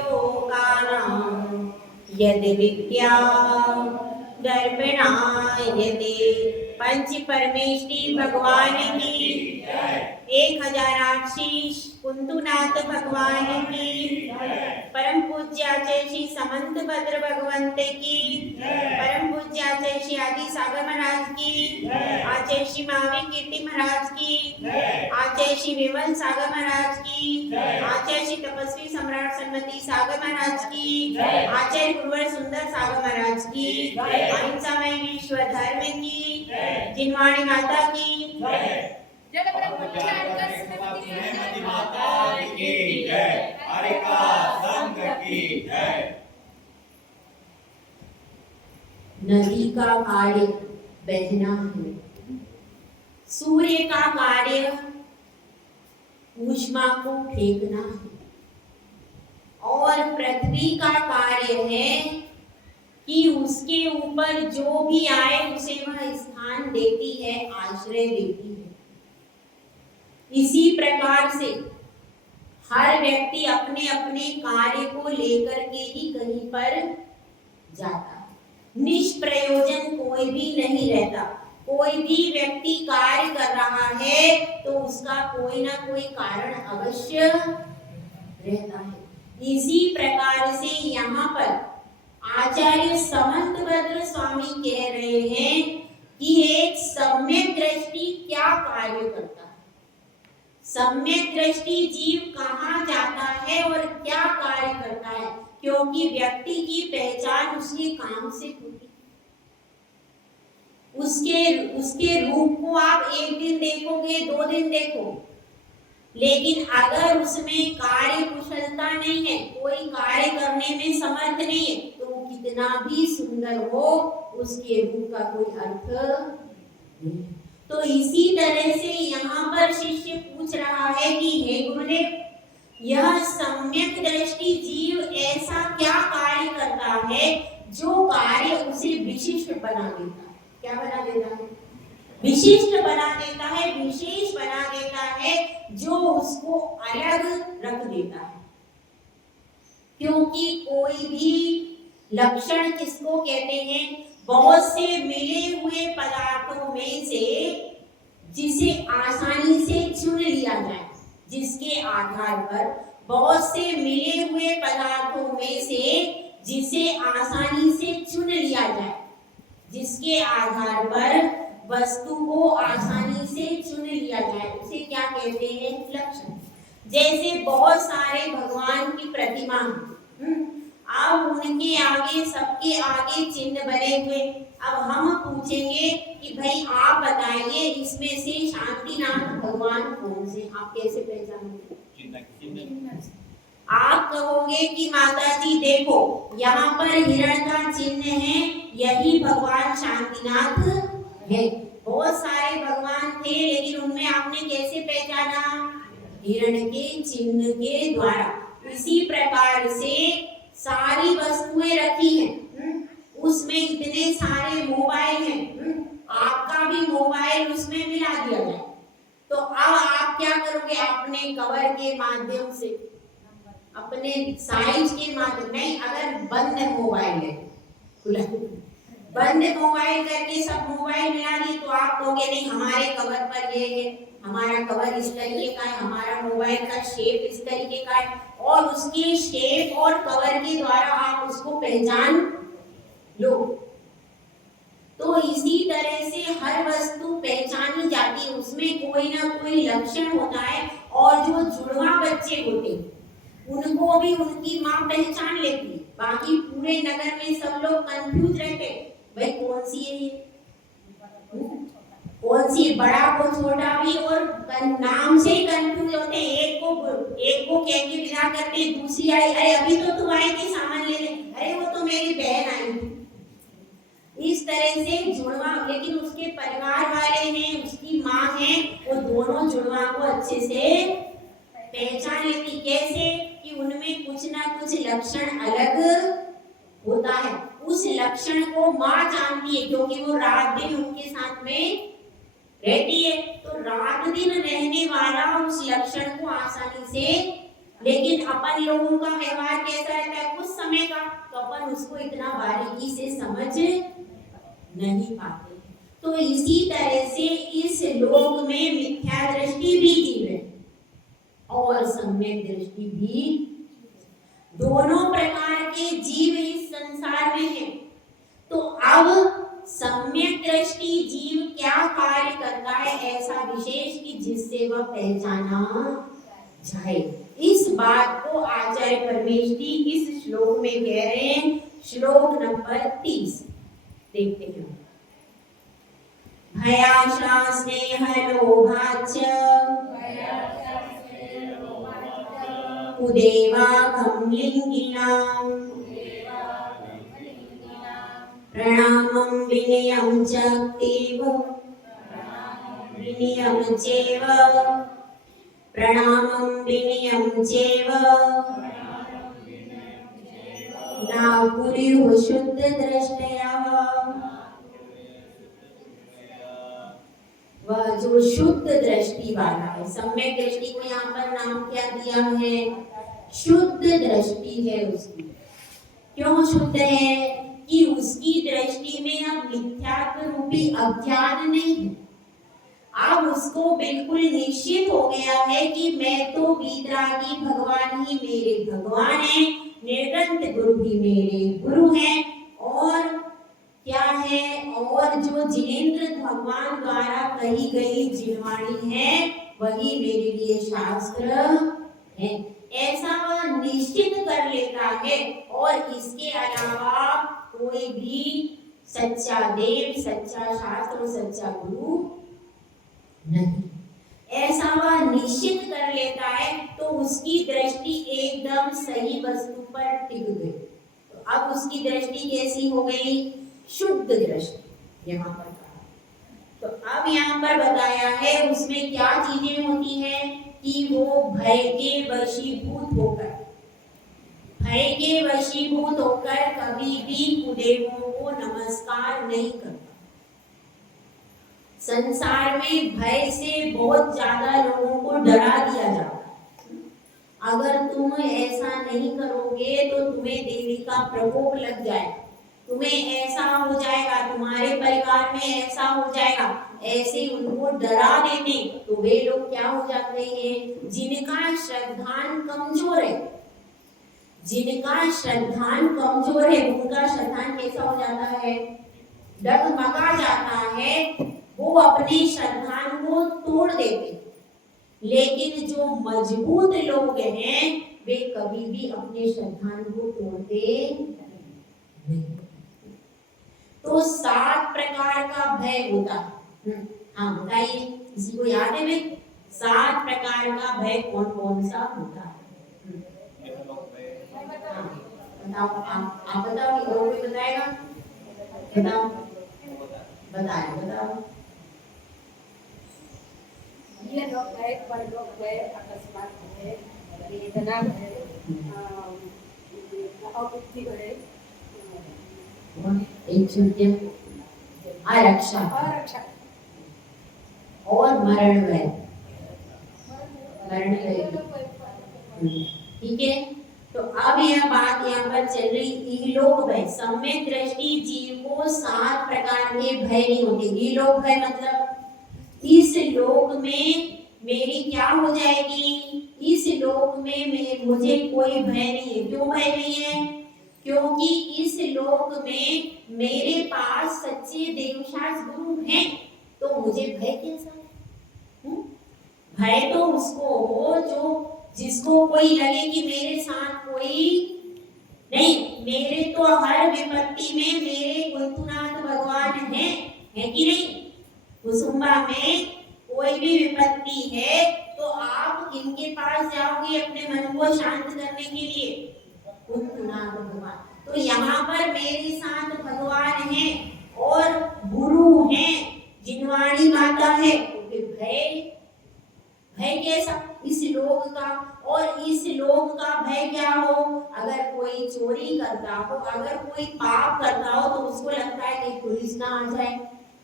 लोकानां यद विद्या दर्पणायते। पंच परमेष्टि भगवान की 1000 शीश कुंतुनाथ भगवान की, परम पूज्य आचार्य श्री समंत भद्र भगवंते की, परम पूज्य आचार्य श्री आदि सागर महाराज की, आचार्य श्री महावीर कीर्ति महाराज की, आचार्य श्री विमल सागर महाराज की, आचार्य श्री तपस्वी सम्राट सन्मति सागर महाराज की, आचार्य गुरुवर सुंदर सागर महाराज की, अहिंसामय विश्व धर्म की, जिनवाणी माता की, नदी का कार्य बहना है, सूर्य का कार्य ऊष्मा को फेंकना है, और पृथ्वी का कार्य है कि उसके ऊपर जो भी आए उसे वह स्थान देती है, आश्रय देती है। इसी प्रकार से हर व्यक्ति अपने अपने कार्य को लेकर के ही कहीं पर जाता है, निष्प्रयोजन कोई भी नहीं रहता। कोई भी व्यक्ति कार्य कर रहा है तो उसका कोई ना कोई कारण अवश्य रहता है। इसी प्रकार से यहाँ पर आचार्य समंत भद्र स्वामी कह रहे हैं कि एक सम्यक दृष्टि क्या कार्य करता है। सम्यक दृष्टि जीव कहाँ जाता है और क्या कार्य करता है, क्योंकि व्यक्ति की पहचान उसके काम से होती है। उसके रूप को आप एक दिन देखोगे, 2 दिन देखो, लेकिन अगर उसमें कार्य कुशलता नहीं है, कोई कार्य करने में समर्थ नहीं है, तो वो कितना भी सुंदर हो उसके रूप का कोई अर्थ नहीं। तो इसी तरह से यहाँ पर शिष्य पूछ रहा है कि हे गुरुदेव, यह सम्यक दृष्टि जीव ऐसा क्या कार्य करता है जो कार्य उसे विशिष्ट बना देता है। क्या बना देता है? विशिष्ट बना देता है, विशेष बना देता है, जो उसको अलग रख देता है। क्योंकि कोई भी लक्षण किसको कहते हैं? बहुत से मिले हुए पदार्थों में से जिसे आसानी से चुन लिया जाए, जिसके आधार पर बहुत से मिले हुए पदार्थों में से जिसे आसानी से चुन लिया जाए, जिसके आधार पर वस्तु को आसानी से चुन लिया जाए, उसे क्या कहते हैं? लक्षण। जैसे बहुत सारे भगवान की प्रतिमा, अब उनके आगे, सबके आगे चिन्ह बने हुए। अब हम पूछेंगे कि भाई आप बताइए इसमें से शांतिनाथ भगवान कौन से, आप कैसे पहचानोगे? आप कहोगे कि माता जी देखो यहाँ पर हिरण का चिन्ह है, यही भगवान शांतिनाथ है। बहुत सारे भगवान थे, लेकिन उनमें आपने कैसे पहचाना? हिरण के चिन्ह के द्वारा। इसी प्रकार से सारी वस्तुएं रखी हैं, उसमें इतने सारे मोबाइल हैं, आपका भी मोबाइल उसमें मिला दिया जाए, तो अब आप क्या करोगे? अपने कवर के माध्यम से, अपने साइज के माध्यम नहीं, अगर बंद मोबाइल है, खुला बंद मोबाइल करके सब मोबाइल मिला दी, तो आप कहोगे नहीं हमारे कवर पर ये है, हमारा कवर इस तरीके का है, हमारा मोबाइल का शेप इस तरीके का है, और उसके शेप और कवर के द्वारा आप उसको पहचान लो। तो इसी तरह से हर वस्तु पहचानी जाती है, उसमें कोई ना कोई लक्षण होता है। और जो जुड़वा बच्चे होते हैं उनको भी उनकी माँ पहचान लेती है, बाकी पूरे नगर में सब लोग कंफ्यूज रहते, भाई कौन सी है ये, कौन सी बड़ा को छोटा भी, और नाम से ही कंफ्यूज होते हैं। एक को कह के विदा करते, दूसरी आई, अरे अभी तो तुम आई थी सामान लेने, अरे वो तो मेरी बहन आई थी। इस तरह से जुड़वा, लेकिन उसके परिवार वाले हैं, उसकी माँ है, वो दोनों जुड़वा को अच्छे से पहचान लेती। कैसे? कि उनमें कुछ ना कुछ लक्षण अलग होता है। उस लक्षण को माँ जानती है, क्योंकि वो रात दिन उनके साथ में रहती है। तो रात दिन रहने वाला उस लक्षण को आसानी से लेकिन अपन लोगों का व्यवहार कैसा रहता है, कुछ समय का, तो अपन उसको इतना बारीकी से समझ नहीं पाते। तो इसी तरह से इस लोक में मिथ्या दृष्टि भी जीव है और सम्यक दृष्टि भी, दोनों प्रकार के जीव इस संसार में हैं। तो अब सम्यक दृष्टि जीव क्या कार्य करता है ऐसा विशेष कि जिससे वह पहचाना जाए, इस बात को आचार्य परमेष्ठी इस श्लोक में कह रहे हैं। श्लोक नंबर 30 देखते हैं। भयाशा स्नेह लोभाच कुदेवाघं लिंगिनां प्रणामं विनयं च तेव विनयं चैव प्रणामं विनयं चैव न कुर्युः शुद्ध दृष्टयः। वह जो शुद्ध दृष्टि वाला है, सम्यक दृष्टि को यहाँ पर नाम क्या दिया है, शुद्ध दृष्टि है उसकी। क्यों शुद्ध है कि उसकी दृष्टि में अब मिथ्यात्व रूपी अज्ञान नहीं है। अब उसको बिल्कुल निश्चित हो गया है कि मैं तो वीतरागी भगवान ही मेरे भगवान है, निर्गंत गुरु भी मेरे गुरु हैं, और क्या है, और जो जिनेंद्र भगवान द्वारा कही गई जिनवाणी है वही मेरे लिए शास्त्र है, ऐसा वह निश्चित कर लेता है। और इसके अलावा कोई भी सच्चा देव, सच्चा शास्त्र, सच्चा गुरु नहीं, ऐसा वह निश्चित कर लेता है। तो उसकी दृष्टि एकदम सही वस्तु पर टिक गई। तो अब उसकी दृष्टि कैसी हो गई, शुद्ध दृष्टि यहाँ पर कहा। तो अब यहाँ पर बताया है उसमें क्या चीजें होती हैं कि वो भय के वशीभूत होकर, भय के वशीभूत होकर कभी भी कुदेवों को नमस्कार नहीं करता। संसार में भय से बहुत ज्यादा लोगों को डरा दिया जाता है। अगर तुम ऐसा नहीं करोगे तो तुम्हें देवी का प्रकोप लग जाएगा, तुम्हें ऐसा हो जाएगा, तुम्हारे परिवार में ऐसा हो जाएगा, ऐसे उनको डरा देते। तो वे लोग क्या हो जाते हैं, जिनका श्रद्धान कमजोर है, जिनका श्रद्धान कमजोर है, उनका श्रद्धान कैसा हो जाता है, डगमगा जाता है, वो अपने श्रद्धान को तोड़ देते। लेकिन जो मजबूत लोग हैं वे कभी भी अपने श्रद्धान को तोड़ते नहीं। तो 7 प्रकार का भय होता है। हाँ बताइए, किसी को याद है भाई 7 प्रकार का भय कौन कौन सा होता है? बताओ, आप बताओ कि और कोई बताएगा? बताओ बताओ। ये लोग गए, परलोक गए, अकस्मात गए, वेदना गए, अबुद्धि गए, आरक्षा और मरण गए, मरण गए। ठीक है, तो अब यह बात यहाँ पर चल रही, ईलोक भय, सम्यक दृष्टि जीव को 7 प्रकार के भय नहीं होते। ईलोक भय मतलब इस लोक में मेरी क्या हो जाएगी, इस लोक में मुझे कोई भय नहीं है। क्यों भय नहीं है? क्योंकि इस लोक में मेरे पास सच्चे देवशास गुरु हैं, तो मुझे भय कैसा है? भय तो उसको हो जो, जिसको कोई लगे कि मेरे साथ कोई नहीं, मेरे तो हर विपत्ति में मेरे कुंतुनाथ भगवान हैं, है कि नहीं? कुसुम्बा में कोई भी विपत्ति है तो आप इनके पास जाओगे अपने मन को शांत करने के लिए, कुंतुनाथ भगवान। तो यहाँ पर मेरे साथ भगवान हैं और गुरु हैं, जिनवाणी माता है। तो भय, भय कैसा, इस लोक का। और इस लोक का भय क्या हो, अगर कोई चोरी करता हो, अगर कोई पाप करता हो तो उसको लगता है कि पुलिस ना आ जाए,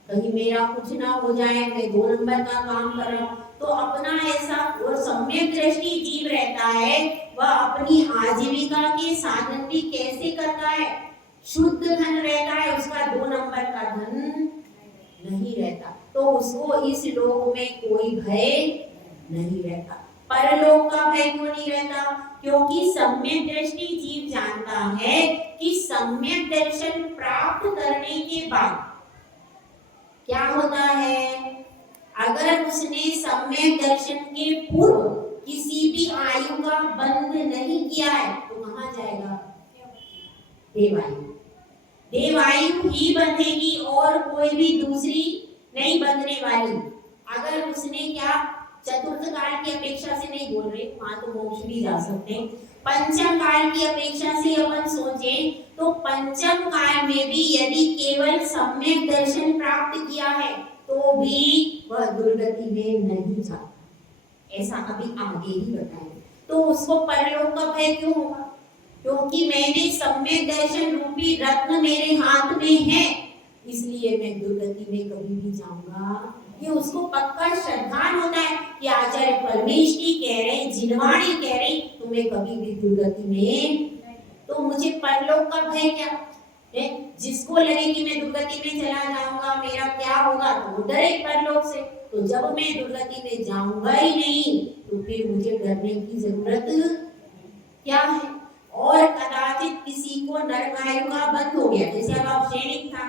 कहीं मेरा कुछ ना हो जाए, मैं 2 नंबर का काम कर रहा हूँ। तो अपना ऐसा और सम्यक दृष्टि जीव रहता है, वह अपनी आजीविका के साधन भी कैसे करता है, शुद्ध धन रहता है, उसका 2 नंबर का धन नहीं रहता, तो उसको इस लोक में कोई भय नहीं रहता। परलोक का भय क्यों नहीं रहता? क्योंकि सम्यक दृष्टि जीव जानता है कि सम्यक दर्शन प्राप्त करने के बाद क्या होता है, अगर उसने सम्यक दर्शन के पूर्व किसी भी आयु का बंध नहीं किया है तो कहाँ जाएगा? देवायु। देवायु ही बंधेगी और कोई भी दूसरी नहीं बंधने वाली। अगर उसने क्या, चतुर्थ काल की अपेक्षा से नहीं बोल रहे, वहां तो मोक्ष भी जा सकते हैं, पंचम काल की अपेक्षा से अपन सोचे तो पंचम काल में भी यदि केवल सम्यक दर्शन प्राप्त किया है तो भी वह दुर्गति में नहीं जाता, ऐसा अभी आगे ही बताएंगे। तो उसको परलोक का भय क्यों होगा? क्योंकि मैंने सम्यक दर्शन रूपी रत्न मेरे हाथ में है, इसलिए मैं दुर्गति में कभी भी जाऊंगा। ये उसको पक्का श्रद्धान होता है कि आचार्य परमेश की कह रहे, जिनवाणी कह रही, तुम्हें कभी भी दुर्गति में, तो मुझे परलोक का भय क्या है? जिसको लगे कि मैं दुर्गति में चला जाऊंगा, मेरा क्या होगा, तो वो डरे परलोक से। तो जब मैं दुर्गति में जाऊंगा ही नहीं तो फिर मुझे डरने की जरूरत क्या है? और कदाचित किसी को नरकायु का बंध हो गया, जैसे अब आप सैनिक था,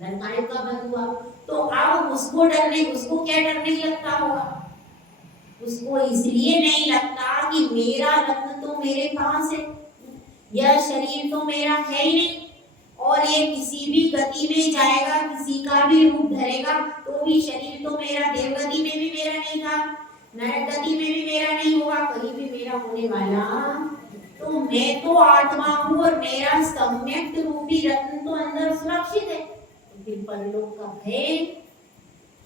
नरकायु का बंध हुआ, तो अब उसको डरने, उसको क्या डरने लगता होगा? उसको इसलिए नहीं लगता कि मेरा रत्न तो मेरे पास है, यह शरीर तो मेरा है ही नहीं, और ये किसी भी गति में जाएगा, किसी का भी रूप धरेगा, तो भी शरीर तो मेरा देवगति में भी मेरा नहीं था, नरक गति में भी मेरा नहीं होगा, कहीं भी मेरा होने वाला, तो मैं तो आत्मा हूँ और मेरा सम्यक रूपी रत्न तो अंदर सुरक्षित है। तो फिर परलोक का भय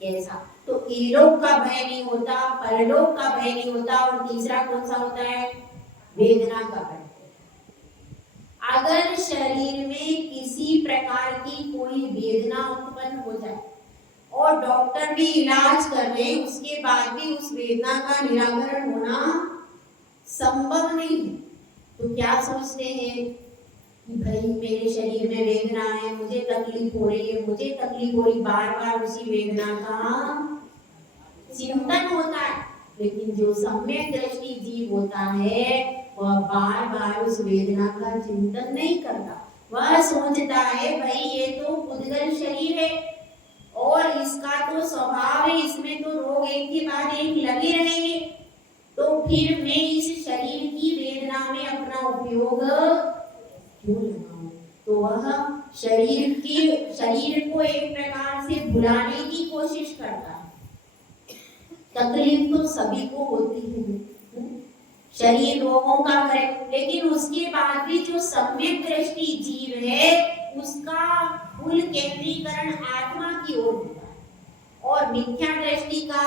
कैसा? तो इलोक का भय नहीं होता, परलोक का भय नहीं होता, और तीसरा कौन सा होता है? वेदना का भय। अगर शरीर में किसी प्रकार की कोई वेदना उत्पन्न हो जाए और डॉक्टर भी इलाज कर ले, उसके बाद भी उस वेदना का निराकरण होना संभव नहीं, तो क्या सोचते हैं कि भाई मेरे शरीर में वेदना है, मुझे तकलीफ हो रही है, मुझे तकलीफ हो रही, बार बार उसी वेदना का चिंतन होता है। लेकिन जो सम्यक दृष्टि जीव होता है वह बार बार उस वेदना का चिंतन नहीं करता, वह सोचता है भाई ये तो उद्गल शरीर है और इसका तो स्वभाव है, इसमें तो रोग एक के बाद एक लगे रहेंगे, तो फिर मैं इस शरीर की वेदना में अपना उपयोग क्यों लगाऊं? तो वह शरीर को एक प्रकार से भुलाने की कोशिश करता है। तकलीफ तो सभी को होती है, शरीर रोगों का करे, लेकिन उसके बाद भी जो सम्यक दृष्टि जीव है उसका कुल केंद्रीकरण आत्मा की ओर होता है, और मिथ्या दृष्टि का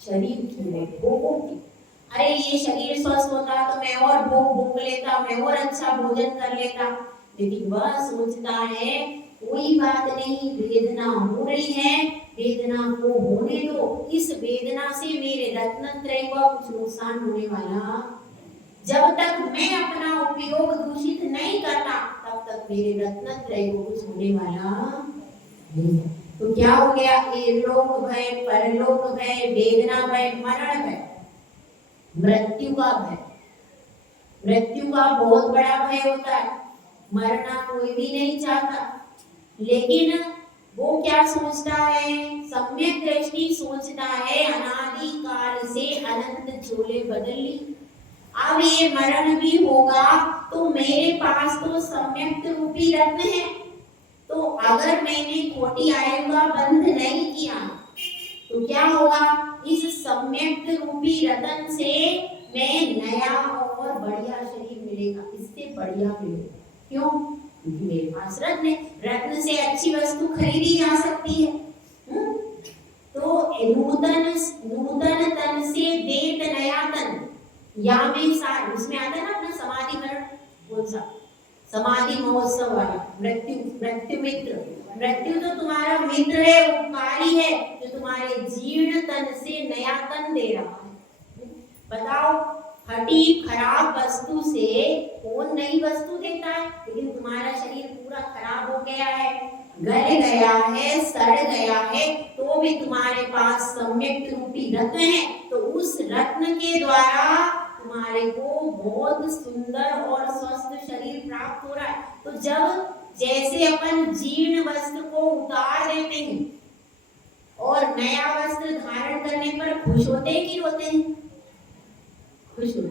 शरीर की ओर, भोगों की। अरे ये शरीर स्वस्थ होता तो मैं और भोग लेता, मैं और अच्छा भोजन कर लेता, लेकिन वह सोचता है कोई बात नहीं, वेदना हो रही है, वेदना को होने दो, इस वेदना से मेरे रत्नत्रय को कुछ नुकसान होने वाला, जब तक मैं अपना उपयोग दूषित नहीं करता तब तक मेरे रत्नत्रय को कुछ होने वाला नहीं। तो क्या हो गया? लोक भय, परलोक भय, वेदना भय, मरण भय, मृत्यु का भय। मृत्यु का बहुत बड़ा भय होता है, मरना कोई भी नहीं चाहता, लेकिन वो क्या सोचता है? सम्यक दृष्टि सोचता है अनादि काल से अनंत झोले बदल ली, अब ये मरण भी होगा तो मेरे पास तो सम्यक रूपी रत्न है, तो अगर मैंने खोटी आयु का बंध नहीं किया तो क्या होगा? इस सम्यक रूपी रत्न से मैं नया और बढ़िया शरीर मिलेगा, इससे बढ़िया मिलेगा। क्यों? क्योंकि मेरे पास रत्न है, रत्न से अच्छी वस्तु खरीदी जा सकती है। तो नूतन तन से देत नया तन, या में सार, उसमें आता है ना अपना समाधि मरण, कौन सा समाधि महोत्सव वाला मृत्यु, मृत्यु मित्र। मृत्यु तो तुम्हारा मित्र है, उपकारी है, जो तुम्हारे जीर्ण तन से नया तन दे रहा है। बताओ, हटी खराब वस्तु से कौन नई वस्तु देता है? लेकिन तुम्हारा शरीर पूरा खराब हो गया है, गल गया है, सड़ गया है, तो भी तुम्हारे पास सम्यक रूपी रत्न है। तो उस रत्न के द्वारा तुम्हारे को बहुत सुंदर और स्वस्थ शरीर प्राप्त हो रहा है। तो जब जैसे अपन जीर्ण वस्त्र को उतार देते हैं और नया वस्त्र धारण करने पर खुश होते हैं कि रोते हैं? खुश होते।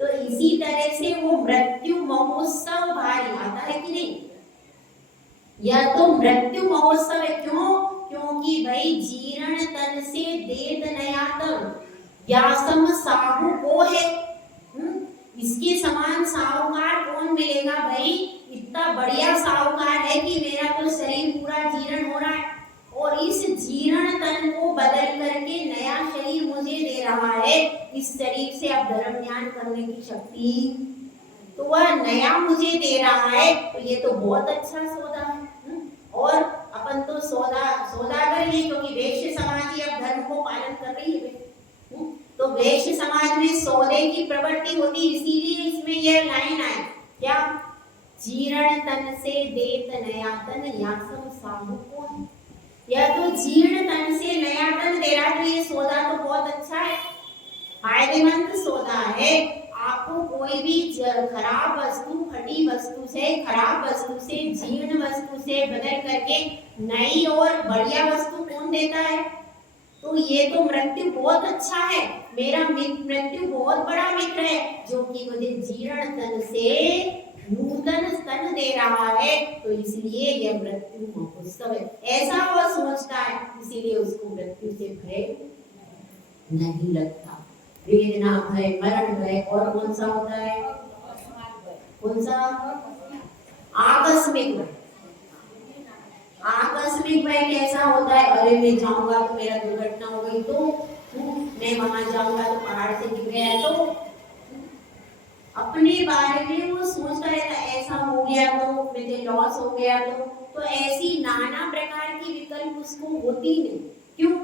तो इसी तरह से वो मृत्यु महोत्सव भारी आता है कि नहीं? यह तो मृत्यु महोत्सव है। क्यों? क्योंकि भाई जीर्ण तन से देत नया तन, यासम साहू को है। इसके समान साहूकार कौन मिलेगा भाई? इतना बढ़िया साहूकार है कि मेरा तो शरीर पूरा जीर्ण हो रहा है और इस जीर्ण तन को बदल करके नया शरीर मुझे दे रहा है। इस शरीर से अब धर्म ज्ञान करने की शक्ति, तो वह नया मुझे दे रहा है। तो ये तो बहुत अच्छा सौदा है। और अपन तो सौदागर ही, क्योंकि वैश्य समाज ही अब धर्म को पालन कर रही है। तो वैश्य समाज में सौदे की प्रवृत्ति होती, इसीलिए इसमें यह लाइन आए क्या? जीर्ण तन से देत नया तन, यासम साहू को है। यह तो जीर्ण तन से नया तन दे रहा, तो ये सौदा तो बहुत अच्छा है, फायदेमंद सौदा है। आपको कोई भी खराब वस्तु, फटी वस्तु से, खराब वस्तु से, जीर्ण वस्तु से बदल करके नई और बढ़िया वस्तु कौन देता है? तो ये तो मृत्यु बहुत अच्छा है, मेरा मृत्यु बहुत बड़ा मित्र है, जो कि मुझे जीर्ण तन से नूतन स्तन दे रहा है। तो इसलिए यह मृत्यु महोत्सव है, ऐसा वह सोचता है, इसीलिए उसको मृत्यु से भय नहीं लगता। वेदना भय, मरण भय, और कौन सा होता है? कौन सा? आकस्मिक भय। आकस्मिक भय कैसा होता है? अरे मैं जाऊंगा तो मेरा दुर्घटना हो गई, तो मैं वहां जाऊंगा तो पहाड़ से गिर गया, तो अपने बारे में वो सोचता रहता, ऐसा हो गया तो मुझे लॉस हो गया, तो ऐसी नाना प्रकार की विकल्प उसको होती नहीं। क्यों?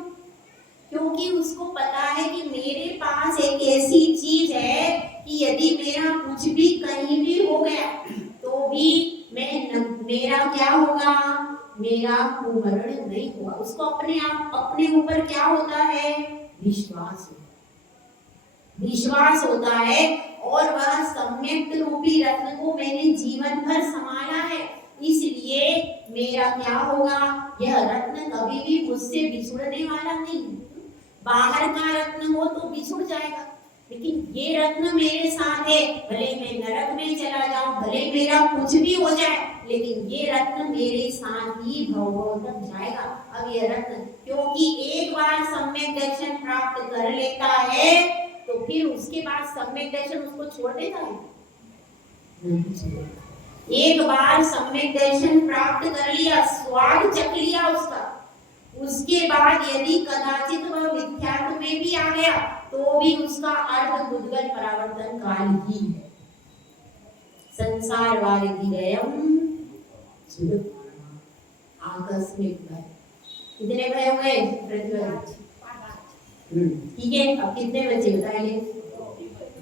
क्योंकि उसको पता है कि मेरे पास एक ऐसी चीज है कि यदि मेरा कुछ भी कहीं भी हो गया तो भी मेरा क्या होगा? मेरा मरण नहीं हुआ। उसको अपने आप, अपने ऊपर क्या होता है? विश्वास होता, विश्वास होता है। और वह सम्यक रूपी रत्न को मैंने जीवन भर संभाला है, इसलिए मेरा क्या होगा? यह रत्न कभी भी मुझसे बिछुड़ने वाला नहीं। बाहर का रत्न हो तो बिछुड़ जाएगा, लेकिन ये रत्न मेरे साथ है। भले मैं नरक में चला जाऊं, भले मेरा कुछ भी हो जाए, लेकिन ये रत्न मेरे साथ ही भव तक जाएगा। अब ये रत्न, क्योंकि एक बार सम्यक दर्शन प्राप्त कर लेता है तो फिर उसके बाद सम्यक दर्शन उसको छोड़ देता है? नहीं। एक बार सम्यक दर्शन प्राप्त कर लिया, स्वाद चख लिया उसका, उसके बाद यदि कदाचित वह मिथ्यात्व में भी आ गया तो भी उसका अर्थ बुद्धगल परावर्तन काल ही है। संसार वारिधिरयम् आकस्मिक भय। कितने भय हुए पृथ्वी? ठीक है, अब कितने बचे बताइए?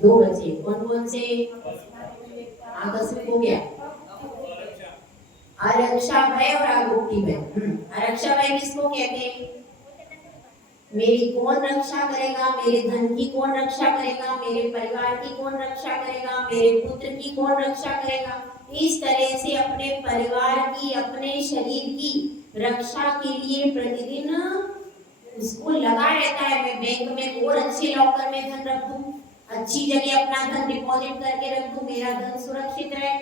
2 बचे। कौन कौन से? आकस्मिक हो गया, आरक्षा भय और आगोक्ति भय। आरक्षा भय किसको कहते हैं? मेरी कौन रक्षा करेगा? मेरे धन की कौन रक्षा करेगा? मेरे परिवार की कौन रक्षा करेगा? मेरे पुत्र की कौन रक्षा करेगा? इस तरह से अपने परिवार की, अपने शरीर की रक्षा के लिए प्रतिदिन उसको लगा रहता है। मैं बैंक में और अच्छे लॉकर में धन रख दूं, अच्छी जगह अपना धन डिपॉजिट करके रख दूं, मेरा धन सुरक्षित रहे।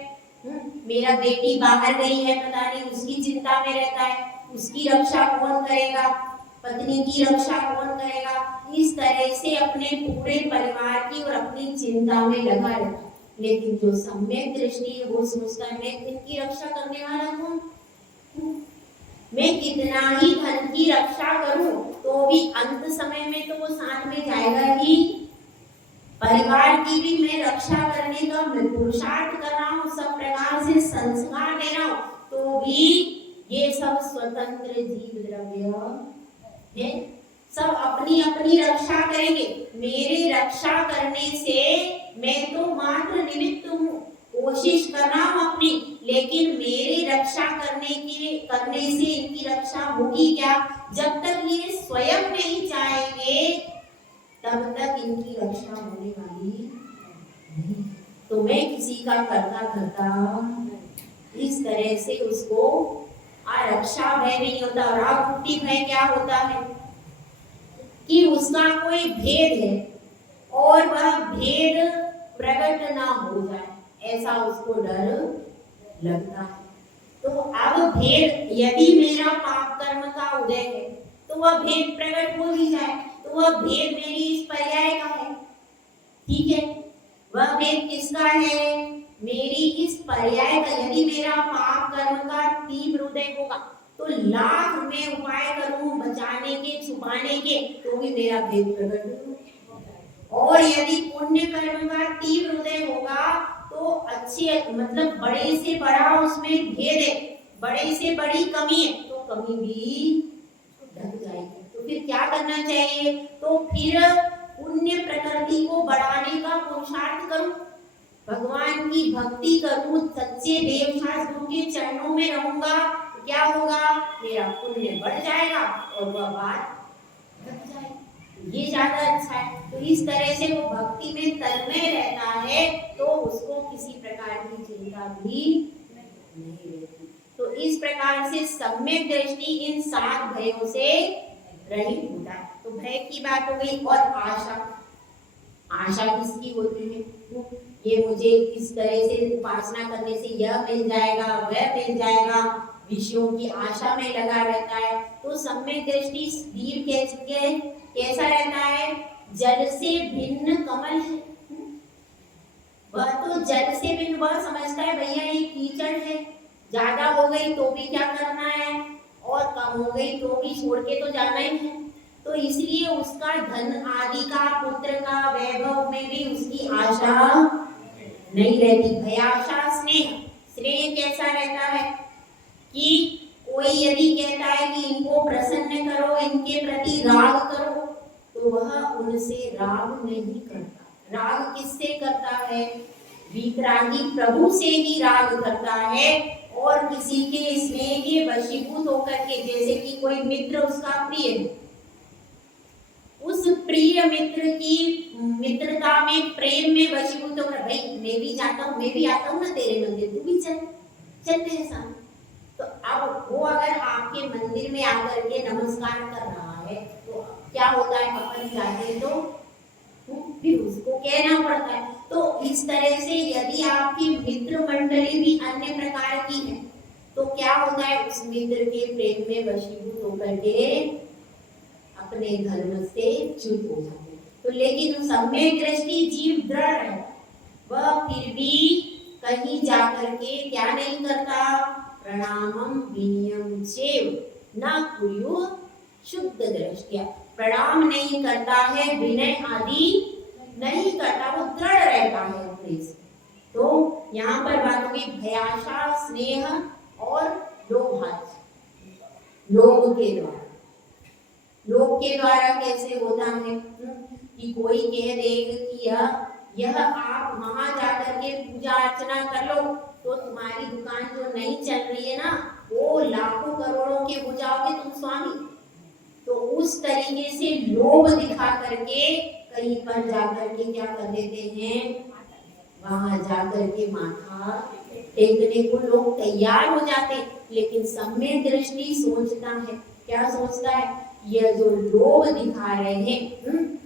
मेरा बेटी बाहर गई है, पता नहीं, उसकी चिंता में रहता है, उसकी रक्षा कौन करेगा? पत्नी की रक्षा कौन करेगा? इस तरह से अपने पूरे परिवार की और अपनी चिंता में लगा रहता। लेकिन जो सम्यक दृष्टि है वो सोचता है मैं इनकी रक्षा करने वाला हूँ, मैं कितना ही धन की रक्षा करूं तो भी अंत समय में तो वो साथ में जाएगा ही परिवार की भी मैं रक्षा करने का मैं पुरुषार्थ कर रहा हूँ, सब प्रकार से संस्कार दे रहा हूँ, तो भी ये सब स्वतंत्र जीव द्रव्य है, सब अपनी अपनी रक्षा करेंगे। मेरे रक्षा करने से मैं तो मात्र निमित्त हूँ, कोशिश कर रहा हूँ अपनी, लेकिन मेरी रक्षा करने से इनकी रक्षा होगी क्या? जब तक ये स्वयं नहीं चाहेंगे तब तक इनकी रक्षा होने वाली नहीं। तो मैं किसी का करता करता इस तरह से उसको रक्षा भय नहीं होता। और आकुति भय क्या होता है कि उसका कोई भेद है और वह भेद प्रकट ना हो जाए, ऐसा उसको डर लगता है। तो अब भेद, यदि मेरा पाप कर्म का उदय है तो वह भेद प्रकट हो ही जाए, तो वह भेद मेरी इस पर्याय का है, ठीक है। वह भेद किसका है? मेरी इस पर्याय का। यदि मेरा पाप कर्म का तीव्र उदय होगा तो लाख मैं उपाय करूं बचाने के, छुपाने के, तो भी मेरा भेद प्रकट होगा। और यदि पुण्य कर्म का तीव्र उदय होगा तो अच्छे, मतलब बड़े से बड़ा उसमें भेद है, बड़े से बड़ी कमी है, तो कमी भी ढक जाएगी। तो फिर क्या करना चाहिए? तो फिर पुण्य प्रकृति को बढ़ाने का पुरुषार्थ करूं, भगवान की भक्ति करूं, सच्चे देव शास्त्रों के चरणों में रहूंगा, तो क्या होगा? मेरा पुण्य बढ़ जाएगा और वह बात घट जाएगी। ये ज्यादा अच्छा है। तो इस तरह से वो भक्ति में तन्मय रहता है तो उसको किसी प्रकार की चिंता भी नहीं रहती। तो इस प्रकार से सम्यक दृष्टि इन 7 भयों से रहित होता है। तो भय की बात हो गई। और आशा, आशा किसकी होती है? ये मुझे इस तरह से उपासना करने से यह मिल जाएगा, वह मिल जाएगा, विषयों की आशा में लगा रहता है। तो सम्यक दृष्टि जीव कैसा रहता है? जल से भिन्न कमल है। वह तो जल से भिन्न, वह समझता है भैया ये कीचड़ है, ज्यादा हो गई तो भी क्या करना है, और कम हो गई तो भी छोड़ के तो जाना ही है। तो इसलिए उसका धन आदि का, पुत्र का, वैभव में भी उसकी आशा नहीं रहती। भयाशा स्नेह, स्नेह कैसा रहता है कि कोई यदि कहता है कि इनको प्रसन्न करो, इनके प्रति राग करो, तो वह उनसे राग नहीं करता। राग किससे करता है? वितरागी प्रभु से ही राग करता है। और किसी के स्नेह के वशीभूत होकर के, जैसे कि कोई मित्र उसका प्रिय है, उस प्रिय मित्र की मित्रता में, प्रेम में वशीभूत होकर, भाई मैं भी जाता हूँ, मैं भी आता हूँ ना तेरे मंदिर, तू भी चल, चल मेरे साथ। तो अब वो अगर आपके मंदिर में आकर के नमस्कार कर रहा है तो क्या होता है? अपन जाते तो फिर उसको कहना पड़ता है। तो इस तरह से यदि आपकी मित्र मंडली भी अन्य प्रकार की है तो क्या होता है? उस मित्र के प्रेम में वशीभूत होकर के अपने धर्म से च्युत हो जाते हैं। तो लेकिन सम्यक दृष्टि जीव दृढ़ है, वह फिर भी कहीं जाकर के क्या नहीं करता? प्रणामम विनयम चैव न कुर्यु शुद्ध दृष्टिया। प्रणाम नहीं करता है, विनय आदि नहीं करता, वो दृढ़ रहता है अपने से। तो यहाँ पर बात होगी भयाशा, स्नेह और लोभाच। लोभ के द्वारा, लोभ के द्वारा कैसे होता है कि कोई कह देगा कि यह आप वहां जाकर के पूजा अर्चना कर लो तो तुम्हारी दुकान जो नहीं चल रही है ना, वो लाखों करोड़ों के हो जाओगे तुम स्वामी। तो उस तरीके से लोभ दिखा करके कहीं पर जाकर के क्या कर देते हैं? वहां जाकर के माथा टेकने को लोग तैयार हो जाते। लेकिन सम्यक दृष्टि सोचता है, क्या सोचता है? यह जो लोभ दिखा रहे हैं,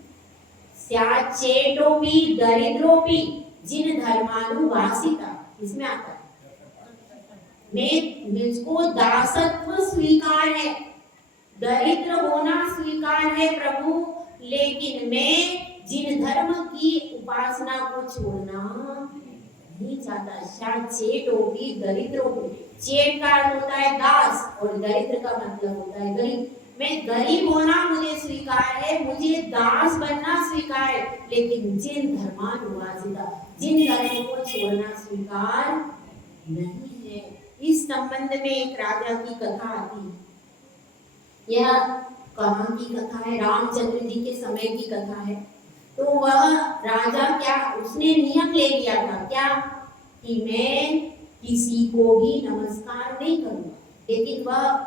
स्याचेटोपि दरिद्रोपि जिन धर्मानुवासिता, इसमें आता है मैं, मुझको दासत्व स्वीकार है, दरिद्र होना स्वीकार है प्रभु, लेकिन मैं जिन धर्म की उपासना को छोड़ना नहीं चाहता। चेटोपि दरिद्रोपि, चेट का अर्थ होता है दास और दरिद्र का मतलब होता है गरीब। मैं गरीब होना मुझे स्वीकार है, मुझे दास बनना स्वीकार है, लेकिन जिन धर्मानुवासिता, जिन धर्मों को छोड़ना स्वीकार नहीं है। इस संबंध में एक राजा की कथा आती है। यह कहाँ की कथा है? रामचंद्र जी के समय की कथा है। तो वह राजा क्या, उसने नियम ले लिया था क्या कि मैं किसी को भी नमस्कार नहीं करूंगा, लेकिन वह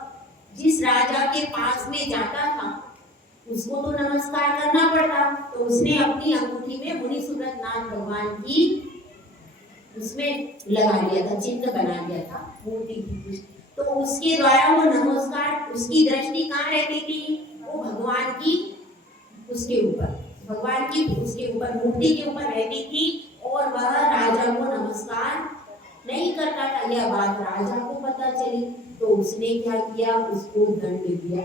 जिस राजा के पास में जाता था उसको तो नमस्कार करना पड़ता। तो उसने अपनी अंगूठी में मुनि सुब्रतनाथ भगवान की उसमें लगा लिया था, चिन्ह बना लिया था मूर्ति की। तो उसके द्वारा वो नमस्कार, उसकी दृष्टि कहाँ रहती थी? वो भगवान की उसके ऊपर, भगवान की उसके ऊपर, मूर्ति के ऊपर रहती थी, और वह राजा को नमस्कार नहीं करता था। यह बात राजा को पता चली, तो उसने क्या किया? उसको दंड दिया।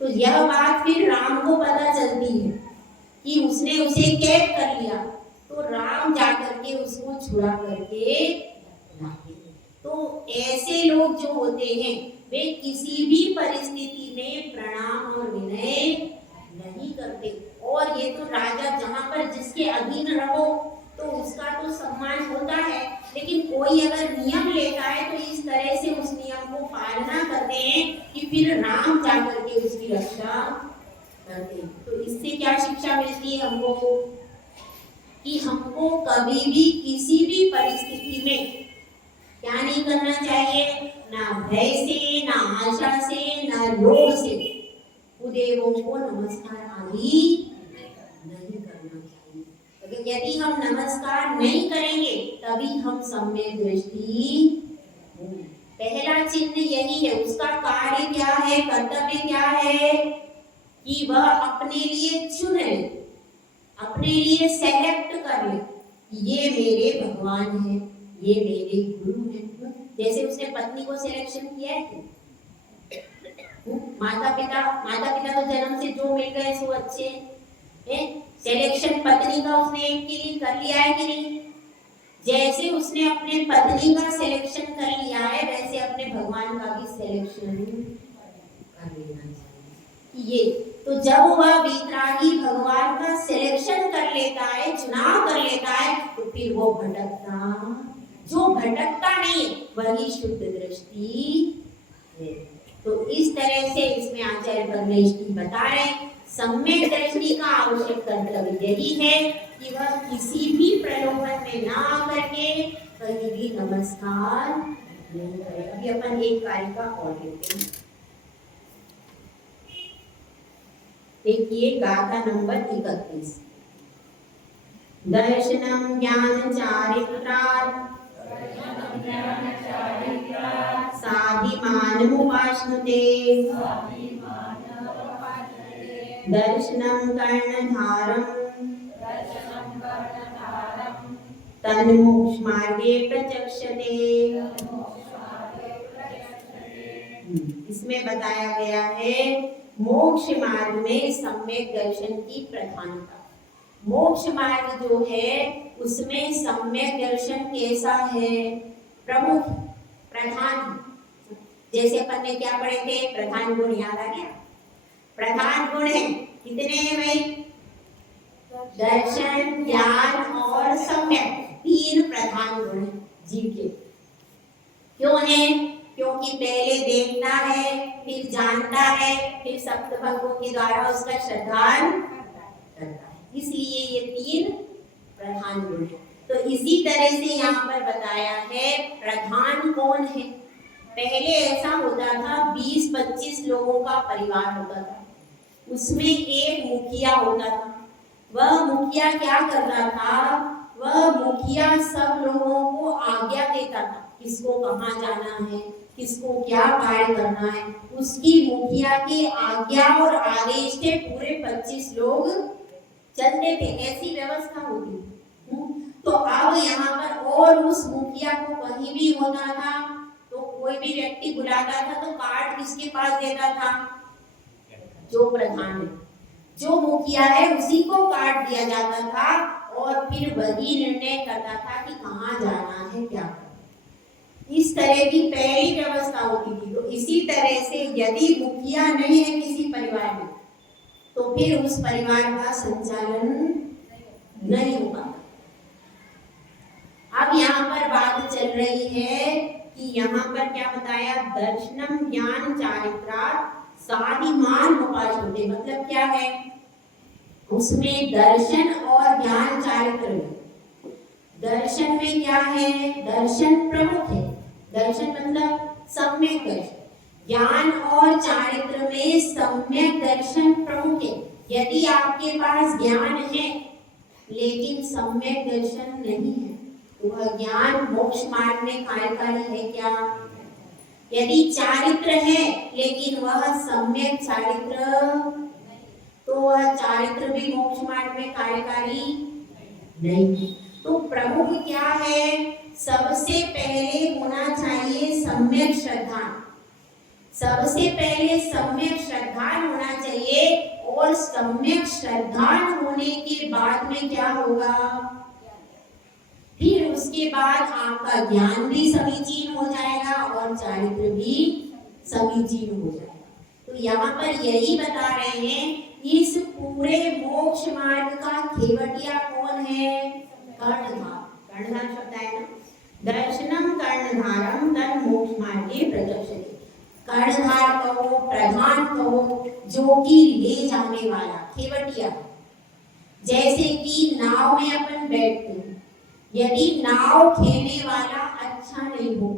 तो यह बात फिर राम को पता चलती है कि उसने उसे कैद कर लिया। तो राम जाकर के उसको छुड़ा करके लाए। तो ऐसे लोग जो होते हैं वे किसी भी परिस्थिति में प्रणाम और विनय नहीं करते। और ये तो राजा जहाँ पर जिसके अधीन रहो तो उसका तो सम्मान होता है, लेकिन कोई अगर नियम लेता है तो इस तरह से उस नियम को पालना करते हैं कि फिर राम जाकर के उसकी रक्षा करते हैं। तो इससे क्या शिक्षा मिलती है हमको? कि हमको कभी भी किसी भी परिस्थिति में क्या नहीं करना चाहिए? ना भय से, ना आशा से, ना लोभ से कुदेवों को नमस्कार आदि नहीं करना चाहिए। अगर यदि हम नमस्कार नहीं करेंगे तभी हम सम्यक दृष्टि। पहला चिन्ह यही है, उसका कार्य क्या है, कर्तव्य क्या है कि वह अपने लिए चुने, अपने लिए सेलेक्ट कर ले, ये मेरे भगवान है, ये मेरे गुरु है। जैसे उसने पत्नी को सिलेक्शन किया है, माता पिता तो जन्म से जो मिल गए सो अच्छे हैं। सिलेक्शन पत्नी का उसने एक के लिए कर लिया है कि नहीं? जैसे उसने अपने पत्नी का सिलेक्शन कर लिया है, वैसे अपने भगवान का भी सिलेक्शन कर लेना चाहिए। ये तो जब वह वितरागी भगवान का सिलेक्शन कर लेता है, चुनाव कर लेता है, तो फिर वो जो भटकता नहीं वही शुद्ध दृष्टि है। तो इस तरह से इसमें आचार्य परमेश जी बता रहे सम्यक दृष्टि का आवश्यक कर्तव्य यही है कि वह किसी भी प्रलोभन में ना आकर के कहीं भी नमस्कार नहीं करे। अभी अपन एक कार्य का और लेते हैं। देखिए गाथा नंबर 31। दर्शनम ज्ञान चारित्रार्थ साधिमानमुपाश्नुते दर्शनम कर्णधारम तन्मोक्षमार्गे प्रचक्षते। इसमें बताया गया है मोक्ष मार्ग में सम्यक दर्शन की प्रधानता। मोक्ष मार्ग जो है उसमें सम्यक दर्शन कैसा है? प्रमुख, प्रधान। जैसे अपन ने क्या पढ़े थे? प्रधान गुण याद आ गया? प्रधान गुण है कितने हैं भाई? दर्शन, ज्ञान और सम्यक, तीन प्रधान गुण हैं जीव के। क्यों है? क्योंकि पहले देखता है, फिर जानता है, फिर सप्तभंगों के द्वारा उसका श्रद्धान करता है, इसलिए ये तीन प्रधान गुण है। तो इसी तरह से यहाँ पर बताया है प्रधान कौन है। पहले ऐसा होता था 20-25 लोगों का परिवार होता था, उसमें एक मुखिया होता था। वह मुखिया क्या करता था? वह मुखिया सब लोगों को आज्ञा देता था, किसको कहाँ जाना है, किसको क्या कार्य करना है। उसकी मुखिया की आज्ञा और आदेश से पूरे 25 लोग चलते थे, ऐसी व्यवस्था होती थी। तो अब यहाँ पर और उस मुखिया को कहीं भी होता था तो कोई भी व्यक्ति बुलाता था तो कार्ड किसके पास देता था? जो प्रधान है, जो मुखिया है उसी को कार्ड दिया जाता था और फिर वही निर्णय करता था कि कहाँ जाना है, क्या करना। इस तरह की पहली व्यवस्था होती थी। तो इसी तरह से यदि मुखिया नहीं है किसी परिवार में तो फिर उस परिवार का संचालन नहीं हो पाता। अब यहाँ पर बात चल रही है कि यहाँ पर क्या बताया, दर्शनम ज्ञान चारित्रार्थ साधिमान उपासते, मतलब क्या है, उसमें दर्शन और ज्ञान चारित्र। दर्शन में क्या है, दर्शन प्रमुख है, दर्शन मतलब सम्यक दर्शन, ज्ञान और चारित्र में सम्यक दर्शन प्रमुख है। यदि आपके पास ज्ञान है लेकिन सम्यक दर्शन नहीं है तो वह ज्ञान मोक्ष मार्ग में कार्यकारी है क्या? यदि चारित्र है लेकिन वह सम्यक चारित्र, तो वह चारित्र भी मोक्ष मार्ग में कार्यकारी नहीं है। तो प्रमुख क्या है, सबसे पहले होना चाहिए सम्यक श्रद्धा, सबसे पहले सम्यक श्रद्धान होना चाहिए, और सम्यक श्रद्धान होने के बाद में क्या होगा, फिर उसके बाद आपका ज्ञान भी समीचीन हो जाएगा और चारित्र भी समीचीन हो जाएगा। तो यहाँ पर यही बता रहे हैं, इस पूरे मोक्ष मार्ग का खेवटिया कौन है, कर्णधार। कर्णधार शब्द है ना, दर्शनम कर्णधारम तन मोक्ष मार्गे प्रदर्शते। कर्णधार कहो, प्रधान कहो, जो कि ले जाने वाला, खेवटिया। जैसे कि नाव में अपन बैठते हैं, यदि नाव खेने वाला अच्छा नहीं हो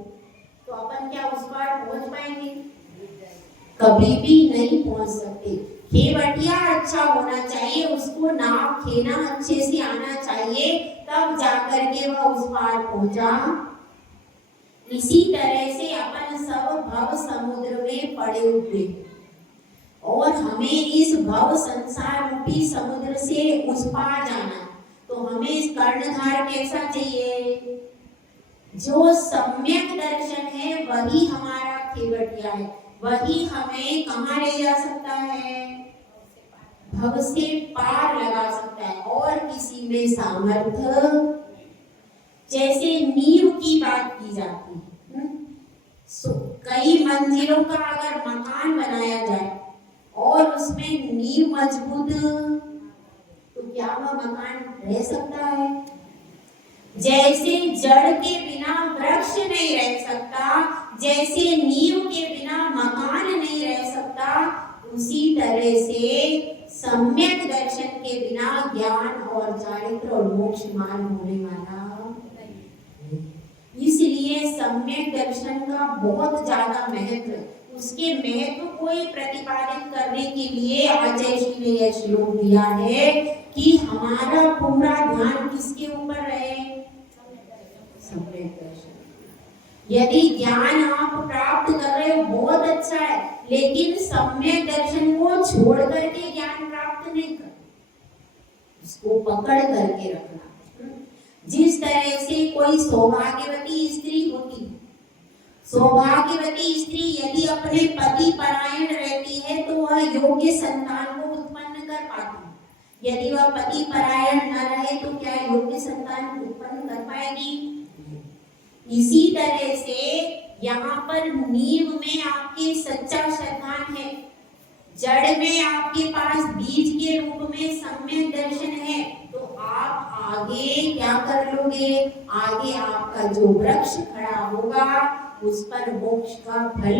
तो अपन क्या उस पार पहुंच पाएंगे? कभी भी नहीं पहुंच सकते। खेवटिया अच्छा होना चाहिए, उसको नाव खेना अच्छे से आना चाहिए, तब जाकर के वह उस पार पहुंचा। इसी तरह से अपन सब भव समुद्र में पड़े हुए और हमें इस भव संसार रूपी समुद्र से उस पार जाना है, तो हमें इस कर्णधार कैसा चाहिए, जो सम्यक दर्शन है वही हमारा खेवटिया है, वही हमें कहाँ ले जा सकता है, भव से पार लगा सकता है। और किसी में सामर्थ्य, जैसे नींव की बात की जाती है, कई मंजिलों का अगर मकान बनाया जाए और उसमें नींव मजबूत, तो क्या वह मकान रह सकता है? जैसे जड़ के बिना वृक्ष नहीं रह सकता, जैसे नींव के बिना मकान नहीं रह सकता, उसी तरह से सम्यक दर्शन के बिना ज्ञान और चारित्र और मोक्ष मार्ग होने वाला। इसलिए सम्यक दर्शन का बहुत ज्यादा महत्व है। उसके महत्व को ही प्रतिपादित करने के लिए आचार्य जी ने यह श्लोक दिया है कि हमारा पूरा ध्यान किसके ऊपर रहे, सम्यक दर्शन। यदि ज्ञान आप प्राप्त कर रहे हो बहुत अच्छा है, लेकिन सम्यक दर्शन को छोड़ करके ज्ञान प्राप्त नहीं कर, उसको पकड़ करके रखना। जिस तरह से कोई सौभाग्यवती स्त्री होती, सौभाग्यवती स्त्री यदि अपने पति परायण रहती है तो वह योग्य संतान को उत्पन्न कर पाती। यदि वह पति परायण न रहे तो क्या योग्य संतान उत्पन्न कर पाएगी? इसी तरह से यहाँ पर नींव में आपके सच्चा श्रद्धान है, जड़ में आपके पास बीज के रूप में सम्यक दर्शन है, तो आप आगे क्या कर लोगे, आगे आपका जो वृक्ष खड़ा होगा उस पर मोक्ष का फल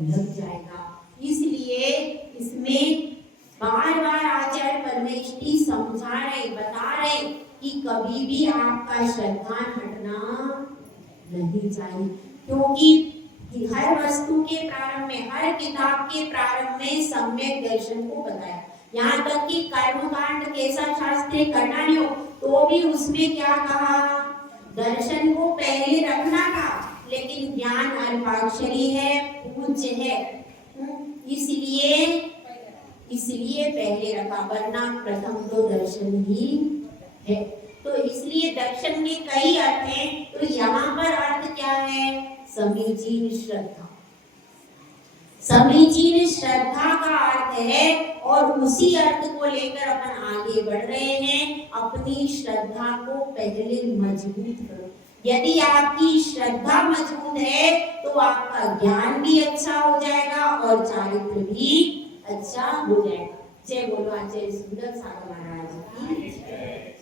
लग जाएगा। इसलिए इसमें बार बार आचार्य परमेष्ठी समझा रहे, बता रहे कि कभी भी आपका श्रद्धान हटना नहीं चाहिए, क्योंकि हर वस्तु के प्रारंभ में, हर किताब के प्रारंभ में सम्यक दर्शन को बताया। यहाँ तक कि कर्मकांड कैसा शास्त्र करना नहीं हो तो भी उसमें क्या कहा, दर्शन को पहले रखना था, लेकिन ज्ञान अल्पाक्षरी है, पूज्य है, इसलिए पहले रखा, वरना प्रथम तो दर्शन ही है। तो इसलिए दर्शन के कई अर्थ हैं, तो यहाँ पर अर्थ क्या है, समीचीन श्रद्धा। समीचीन श्रद्धा का अर्थ है, और उसी अर्थ को लेकर अपन आगे बढ़ रहे हैं। अपनी श्रद्धा को पहले मजबूत करो, यदि आपकी श्रद्धा मजबूत है तो आपका ज्ञान भी अच्छा हो जाएगा और चारित्र भी अच्छा हो जाएगा। जय बोलो आचार्य सुंदर सागर महाराज की। जय।